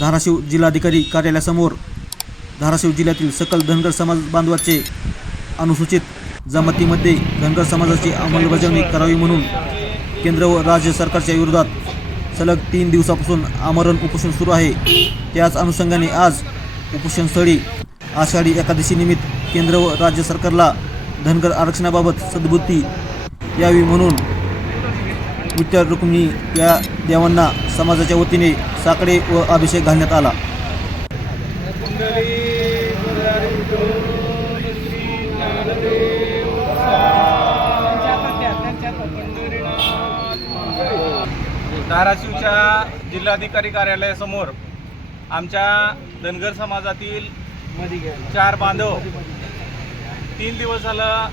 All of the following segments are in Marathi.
धाराशिव जिल्हाधिकारी कार्यालयासमोर धाराशिव जिल्ह्यातील सकल धनगर समाज बांधवाचे अनुसूचित जमातीमध्ये धनगर समाजाची अंमलबजावणी करावी म्हणून केंद्र व राज्य सरकारच्या विरोधात सलग तीन दिवसापासून आमरण उपोषण सुरू आहे. त्याच अनुषंगाने आज उपोषणस्थळी आषाढी एकादशीनिमित्त केंद्र व राज्य सरकारला धनगर आरक्षणाबाबत सद्बुद्धी यावी म्हणून विठ्ठल रुक्मिणी या देवांना समाजाच्या वतीने साकडे व अभिषेक घालण्यात आला. धाराशिवच्या जिल्हाधिकारी कार्यालयासमोर आमच्या धनगर समाजातील चार बांधव तीन दिवस झालं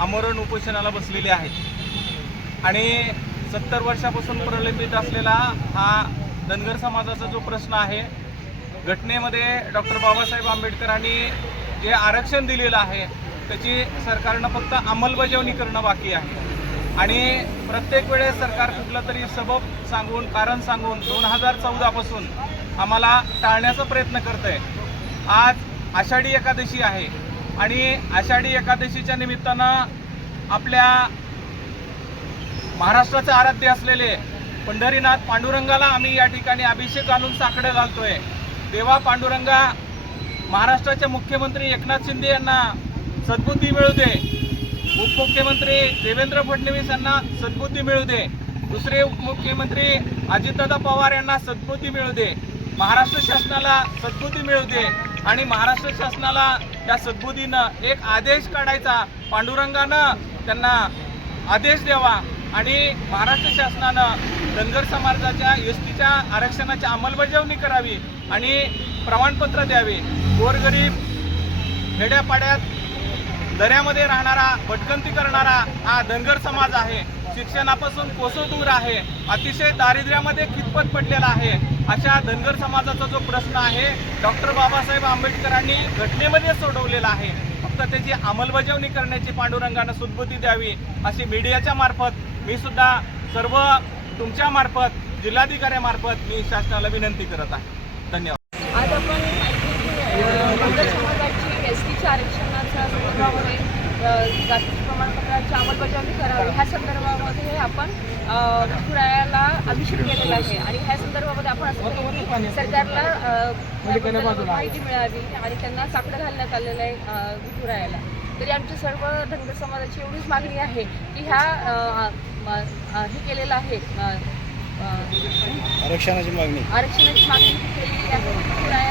आमरण उपोषणाला बसलेले आहेत. आणि सत्तर वर्षापासून प्रलंबित असलेला हा धनगर समाजाचा जो प्रश्न आहे घटनेमध्ये डॉक्टर बाबासाहेब आंबेडकरांनी जे आरक्षण दिलेलं आहे त्याची सरकारनं फक्त अंमलबजावणी करणं बाकी आहे. आणि प्रत्येक वेळेस सरकार कुठलं तरी सबब सांगून कारण सांगून दोन हजार चौदापासून आम्हाला टाळण्याचा प्रयत्न करत आहे आज आषाढी एकादशी आहे आणि आषाढी एकादशीच्या निमित्तानं आपल्या महाराष्ट्राचे आराध्य असलेले पंढरीनाथ पांडुरंगाला आम्ही या ठिकाणी अभिषेक घालून साकडं घालतोय. देवा पांडुरंगा महाराष्ट्राचे मुख्यमंत्री एकनाथ शिंदे यांना सद्बुद्धी मिळू दे. उपमुख्यमंत्री देवेंद्र फडणवीस यांना सद्बुद्धी मिळू दे. दुसरे उपमुख्यमंत्री अजितदादा पवार यांना सद्बुद्धी मिळू दे. महाराष्ट्र शासनाला सद्बुद्धी मिळू दे. आणि महाराष्ट्र शासनाला त्या सद्बुद्धीनं एक आदेश काढायचा. पांडुरंगानं त्यांना आदेश द्यावा. आणि महाराष्ट्र शासनानं धनगर समाजाच्या एस टीच्या आरक्षणाची अंमलबजावणी करावी आणि प्रमाणपत्र द्यावे. गोरगरीब खेड्यापाड्यात दऱ्यामध्ये राहणारा भटकंती करणारा हा धनगर समाज आहे. शिक्षणापासून कोसो दूर आहे. अतिशय दारिद्र्यामध्ये कितपत पडलेला आहे अशा धनगर समाजाचा जो प्रश्न आहे डॉक्टर बाबासाहेब आंबेडकरांनी घटनेमध्ये सोडवलेला आहे. फक्त त्याची अंमलबजावणी करण्याची पांडुरंगानं सुद्बुद्धी द्यावी अशी मीडियाच्या मार्फत मी सुद्धा सर्व तुमच्या मार्फत जिल्हाधिकाऱ्यामार्फत मी शासनाला विनंती करत आहे. धन्यवाद. आज आपण समाजाची एस टीच्या जातीच्या प्रमाणपत्राची अंमलबजावणी करावी. ह्या संदर्भामध्ये आपण अभिषेक केलेला आहे. आणि ह्या संदर्भामध्ये आपण असं केलं की सरकारला माहिती मिळावी आणि त्यांना साकडं घालण्यात आलेलं आहे विठुरायाला तरी आमची सर्व धनगर समाजाची एवढीच मागणी आहे की ह्या हे केलेलं आहे आरक्षणाची मागणी. आरक्षणाची मागणी केलेली आहे.